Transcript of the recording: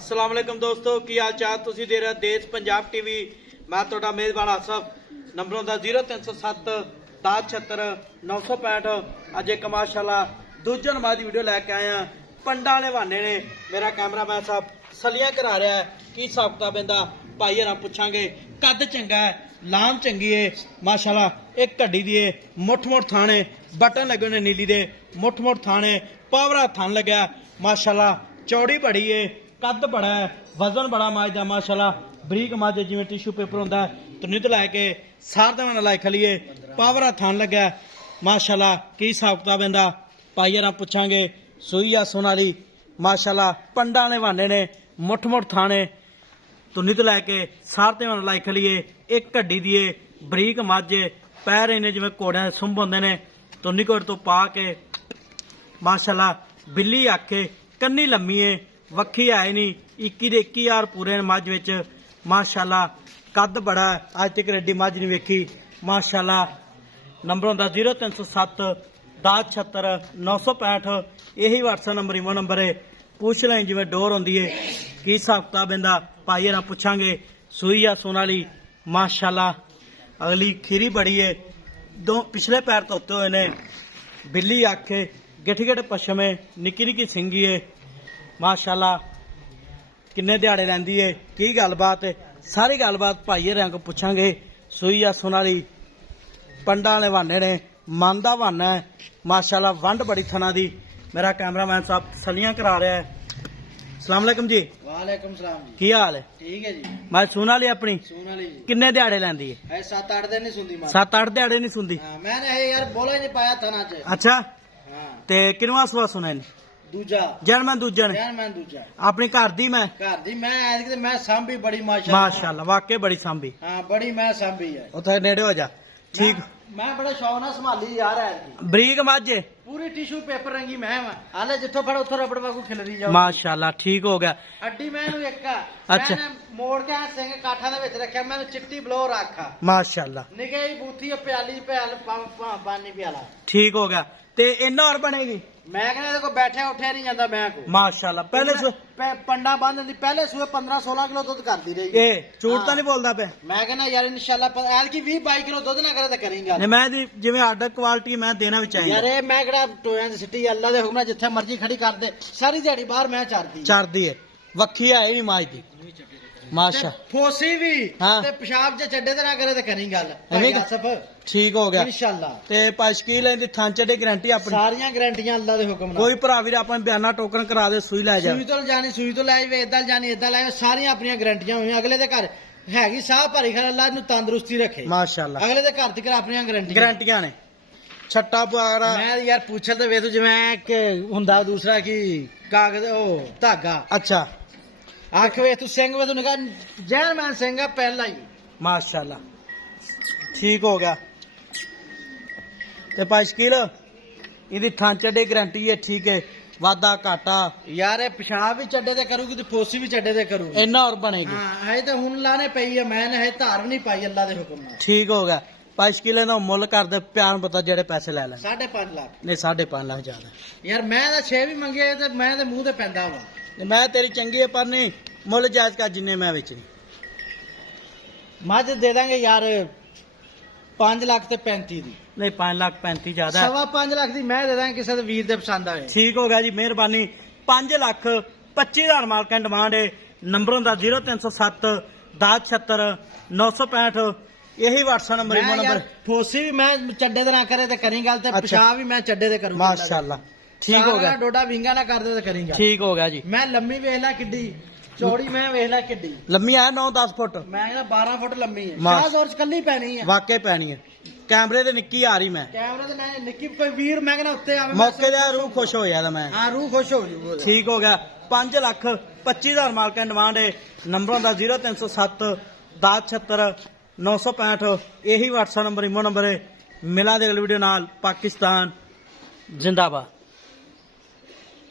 अस्सलाम वालेकुम दोस्तों की हाल चाल तुसी दे रहे देश पंजाब टीवी मैं ਤੁਹਾਡਾ मेजबान आसफ नंबरों का 0307 1076 965 अज एक माशाला दूजे नंबर की वीडियो लैके आए हैं पंडा वाले बहाने ने मेरा कैमरामैन साहब सलियां करा रहा है की हिसाब किताब इहदा भाई हरा पूछांगे कद चंगा है लाम चंगी है माशाला एक घड़ी दी मुठ मुठ थाने बटन लगे ने नीली दे मुठ मुठ थाने पावरा थान लग्या माशाला चौड़ी बड़ी है कद बड़ा है वजन बड़ा मज का माशाला बरीक मज जिवें टिशू पेपर होंदा है तो नित लैके सारदा लाई खलीए पावरा थान लग्या माशाला की हिसाब किताब इहदा भाई हरा पुछांगे सूई आ सोनाली माशाला पंडा ने बहाने ने मुठ मुठ थाने तो नित लैके सारदे लाई खलीए एक घड्डी दी बरीक मज पैर इन्हें जिवें घोड़ियां दे सुंभ होंदे ने तो निकोड़ तो पा के माशाला बिल्ली आखे कन्नी लम्मी है वक्खी है नहीं 21,000 पूरे मझ विच माशाला कद बड़ा है अज तक एड्डी मझ नहीं वेखी माशाला नंबर होंदा 0307 1076 965 यही WhatsApp नंबर इमो नंबर है पूछ लें जिवें डोर होंदी है की हिसाब किताब इहदा भाई हरा पुछांगे सूई आ सोनाली माशाला अगली खीरी बड़ी है दो पिछले पैर धोते हुए ने बिल्ली आखे गिठ गिठ पछमे निक्की निक्की सिंगी है माशाला किन्ने दिहाड़े लैंदी है की गलबात है सारी गलबात भाई हरियां को पुछांगे सूई आ सोनाली पंडा ने बहाने ने मन का बहाना है माशाला वंड बड़ी थना दी मेरा कैमरामैन साहब सलियां करा रहा है सलाम अलैकुम जी वालेकुम सलाम जी की हाल है ठीक है जी मैं सोनाली अपनी सोनाली जी किन्ने दिहाड़े लैंदी है 7-8 दिन नहीं सुनदी मां 7-8 दिहाड़े नहीं सुनदी मैंने यार बोला ही नहीं पाया थाना च अच्छा हां ते किनवा सवा सुने ने दूजा जन्म दूजा ने यार मैं दूजा अपनी घर दी मैं घर दी मैं ऐतकी ते मैं सांभी बड़ी माशाल्लाह वाकई बड़ी सांभी हां बड़ी मैं सांभी है उथे नेड़े हो जा ठीक मैं बड़ा शौक नाल संभाली यार ऐतकी बरीक माझे पूरी टिश्यू पेपर रंगी मैं हाले जिथों फड़ उथों रबड़ वागू खिलरी जाओ माशाल्लाह ठीक हो गया अड्डी मैनू एक अच्छा। मैंने मोड़ के सिंह काठा दे विच रखया मैंने चिट्टी बलोर आखा माशाल्लाह निके ही बूथी प्याली प्याल पानी प्याला ठीक हो गया ते इन्ना और बनेगी मैं कहना देखो बैठे उठे नहीं जाता मैं को माशाल्लाह पहले पंडा बंद दी पहले सुबह 15-16 किलो दूध करती रही ए झूठ तो नहीं बोलदा पे मैं कहना यार इंशाल्लाह ऐल की 20-22 किलो दूध ना करे तो करेंगे नहीं मैं दी जिवें आर्डर क्वालिटी मैं देना भी चाहिए यार ए मैं केड़ा टोयां दी सिटी अल्लाह दे हुक्म जिथे मर्जी खड़ी कर दे सारी दिहाड़ी बाहर मैं चरदी है वक्खी है नहीं माज दी माशा फोसी भी हाँ। ते पेशाब जे चड्डे ते ना करे ते करी गल आसफ ठीक हो गया इंशाल्लाह ते पाशकील दी थां चढ़े गारंटी अपनी सारियां गारंटियां अल्लाह दे हुक्म नाल कोई भरा वीर अपना बयाना टोकन करा दे सुई लै जा सुई तो जानी सुई तो लै जावे इदां जानी इदां लै सारियां अपनी गारंटियां होईयां अगले दे घर हैगी साह भरी खर अल्लाह नु तंदुरुस्ती रखे माशाल्लाह अगले दे घर तक अपनी गारंटियां ने छट्टा पारा मैं यार पूछल तो वे तू जिवें कि हुंदा दूसरा की कागज ओ धागा अच्छा आख वे तू सिंह वे तू निका जैन मैं सिंह पहला ही माशाल्लाह ठीक हो गया ते पाशकील इहदी थां चढ़े गारंटी है ठीक है वादा घाटा यार पेशाब भी चड्डे ते करूगी ते फोसी भी चड्डे ते करूगी इन्ना और बनेगी हां है तो हुन लाने पई है मैंने है धार भी नहीं पाई अल्लाह दे हुक्म नाल ठीक हो गया पाशकील दा मुੱਲ कर दे प्यार पता जेड़े पैसे ले लें 5.5 लाख नहीं 5.5 लाख ज्यादा यार मैं तो 6 भी मंगे ते मैं ते मुंह ते पैंदा वा मैं तेरी चंगी है पर नहीं मुੱਲ जायज कर जिन्ने मैं बेचनी मझ दे देंगे यार 5 लाख ते 35 दी नहीं 5,35,000 ज्यादा है 5.5 लाख दी मैं दे ਦਾਂ ਕਿਸੇ ਦੇ ਵੀਰ ਦੇ ਪਸੰਦ ਆਵੇ ठीक हो गया जी मेहरबानी 5,25,000 मालकान डिमांड है नंबर होंदा 0307 1076 965 यही WhatsApp नंबर इमो नंबर फोसी भी मैं चड्डे ते ना करे ते करी गल ते पेशाब भी मैं चड्डे ते करूंगा माशाल्लाह ठीक हो गया डोडा विंगा ना कर दे ते करी गल ठीक हो गया जी मैं लम्मी वेख ला किड्डी चौड़ी मैं वेख ला किड्डी लम्मी है 9-10 फुट मैं कहना 12 फुट लम्मी है माश- 50 और कल्ली पैनी है वाकई पैनी है कैमरे ते निक्की आ रही मैं कैमरे ते मैं निक्की कोई वीर मैं कहना उत्ते आवे मौके ते रूह खुश हो गया मैं हां रूह खुश हो जू ठीक हो गया 5,25,000 मालकान डिमांड है नंबर होंदा 0307 1076 965 यही WhatsApp नंबर इमो नंबर है मिला दे अगली वीडियो नाल पाकिस्तान जिंदाबाद।